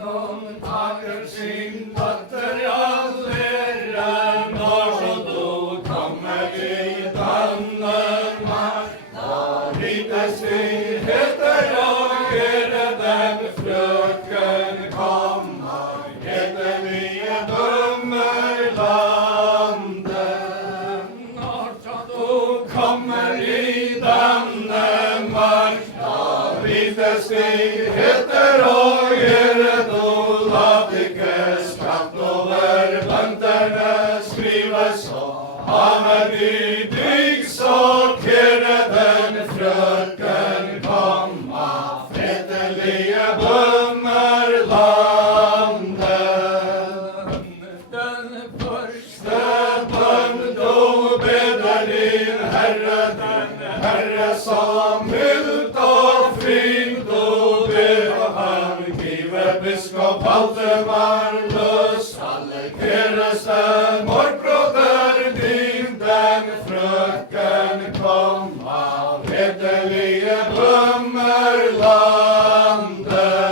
Hun takker sin datter alderen, når så du kommer i Danmark. Da vites vi heter og gjøre den frøken kommer, heter vi Dømmerlandet. Når så du kommer i Danmark, da vites vi heter og gjøre du lat ikke skatt over bønderne skrives og haver de dygg så kjøre den frøken komma fredelige Bømmerlandet. Den første bønn du beder din Herre, den Herre som mildt og fint du ber han give biskop Valdemar løs alle kjæreste mordbroder din den frøken komma fredelige Bømmerlandet.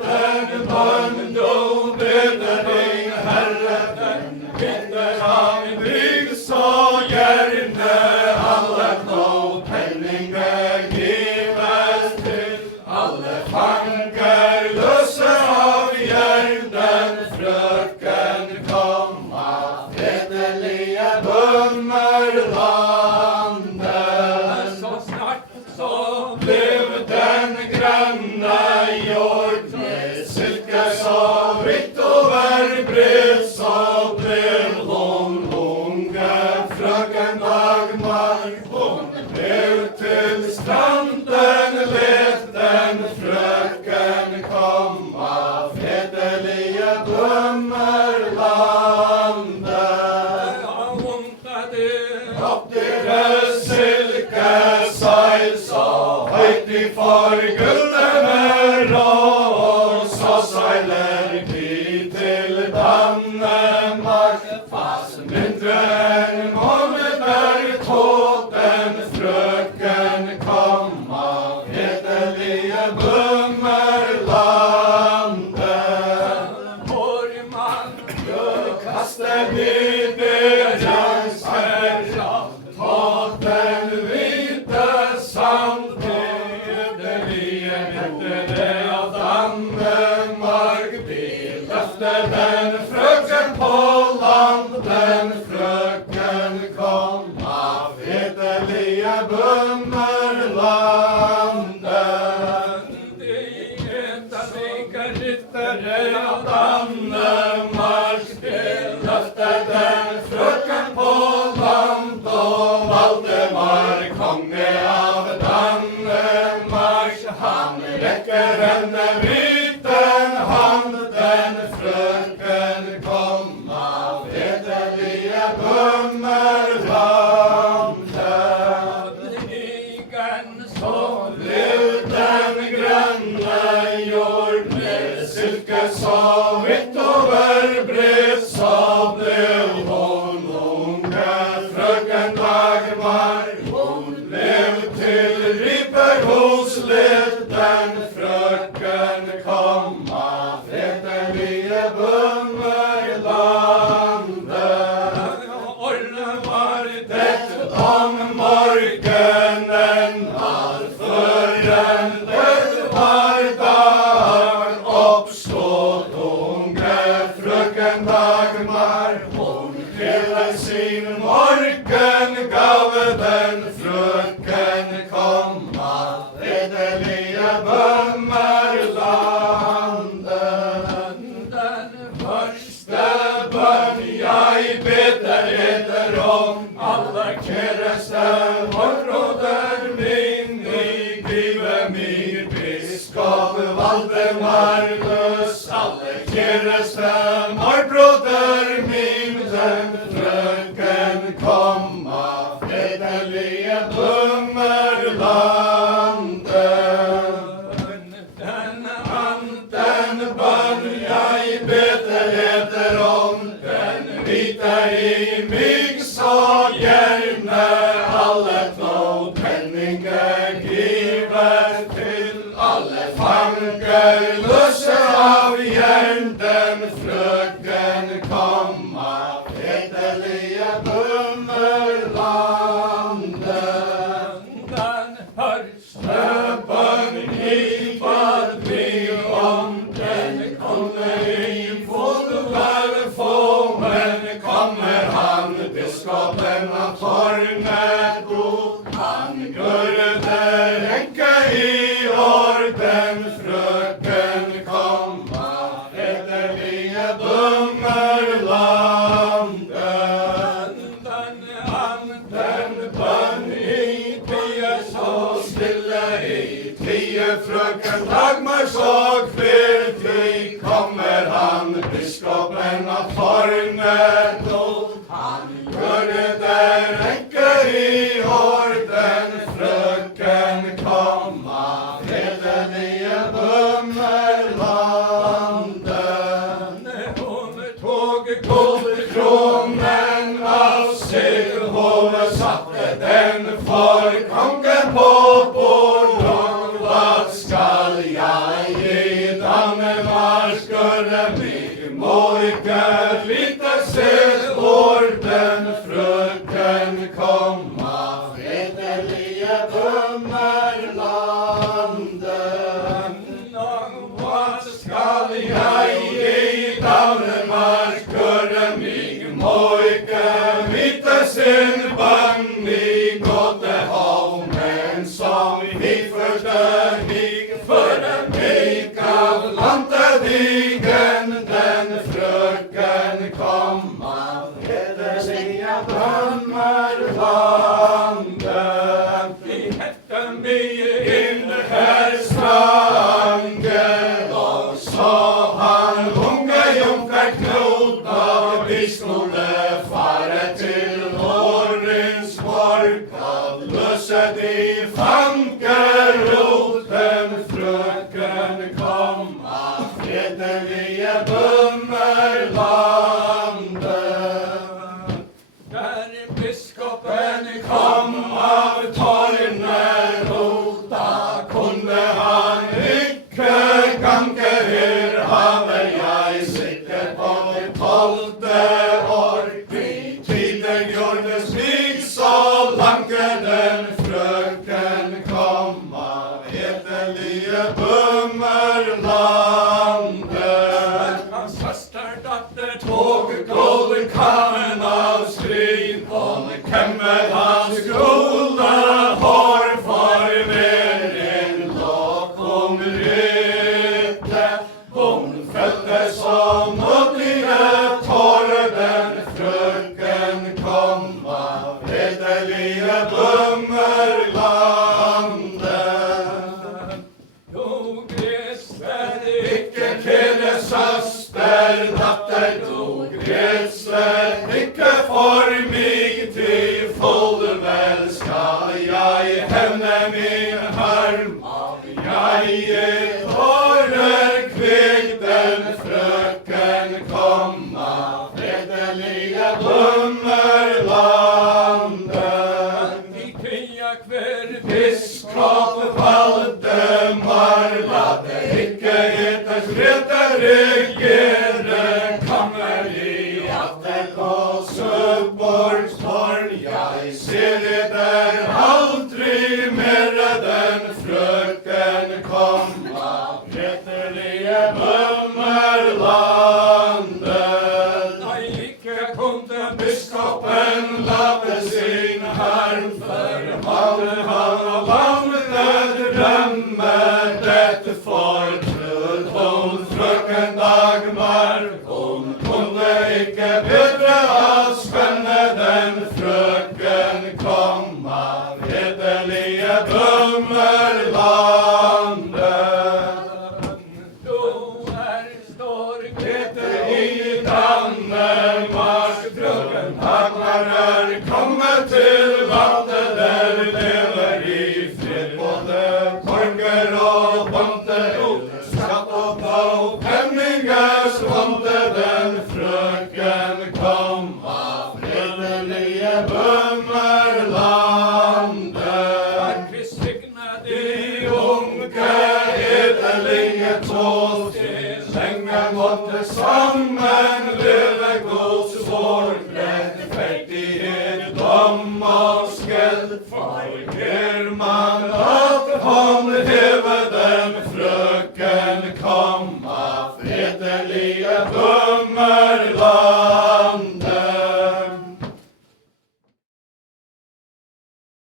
Den bønn du beder din Herre, den binder han bygg så gjerne alle nå penninge gives til alle fanger løse av hjernen frøken komma fredelige Bømmerlandet. Så snart så blev den grønne jord med silke så vidt over bredt så blev hun unge frøken Dagmar. Hun blev til stranden let den frøken komma fredelige Dømmerlandet. Hun hadde opp deres silkeseil så høyt de forgullede og så seiler de til Danmark. Fast mindre enn måneder tåt den frøken komma fredelige Bømmerlandet. Hvor man kaster de deres herra på den hvite sand. Fredelige lettere av Danmark. Vi løfter den frøken på land, den frøken komma fredelige Bømmerlandet. De like ryttere av Danmark. Vi løfter den frøken på land, og Valdemar konge av Danmark. Han rekker henne hviten hand, den frøken komma fredelige Bømmerlandet. Igen så blev den grønne jord med silke så vidt over bredt så blev hun unge frøken Dagmar. Hun blev til riper hos led den frøken komma fredelige Bømmerlandet. Orne var det om morgenen allføren det var dag oppstått unge frøken Dagmar. Hun krever sin morgengave den frøken komma fredelige Bømmerlandet. Den første bønn jeg beder eder om alle kjæreste mordbroder min i give min biskop Valdemar løs alle kjæreste mordbroder min den frøken komma fredelige Bømmerlandet. Den bønn jeg beder eder om den hvite i mig så gjerne alle to penninger frøken Dagmar så kvirtig kommer han, biskopen av Tornet lot. Han gjør det der ikke i orden, frøken komma, fredelige bømmerlandet. Hun tog gullkronen av seg, hodet satte den for kongen på bord. Hva skal jeg i Danmark gjøre meg? Må ikke vite sitt orden, frøken komma, fredelige bømmerlandet. Hva skal jeg i Danmark gjøre meg? Må ikke vite sin bann i gåte havnen som vi førte hik for meg av landedigen. Den frøken komma, fredelige bømmerlandet. Vi hette mye inn her strange, og så han unge Junker Knut, og vi skulle fare til Orensborg og løse de fangeroten, frøken komma, fredelige bømmerlandet. Der biskopen kom av Tornerot, da kunne han ikke gange her, haver jeg sikkert på det 12. år. Tiden gjorde slik så lange den frøken komma, fredelige bømmerlandet. Hans søsterdatter tog gullkammen av skrin, og kemmer hans gule hår for mer en lokk om rette. Hun følte så modige tårer, den frøken komma, fredelige bømmerlandet. Du gresler ikke kjære søster, datter, du gresler ikke for mig, til full vel skal jeg hevne min harm. Jeg tårer kvik, den frøken komma, fredelige bømmerlandet. I tida hver biskop Valdemar, la det ikke etter regjere, kommer i atter på Søborgs torg. Jeg ser det der aldri mer, den frøken komma, fredelige bømmerlandet. Nei, ikke kunne biskopen lade sin harm, for hadde han og landet drømme, dette fortrød hun frøken Dagmar. Hun kunne ikke bedre å spenne, den frøken komma, fredelige bømmerlandet. Du står Grete i Danmark, frøken Dagmar kommet til landet, der lever i fred både korger og bonter, skatt og på penninges vonte, den frøken komma, fredelige bømmerlandet. Kristne de unge edelige tål, til lenge måtte sammen leve Guds vår, rettferdighet, dom og skjeld. For man at håndheve den frøken komma, fredelige bømmerlandet.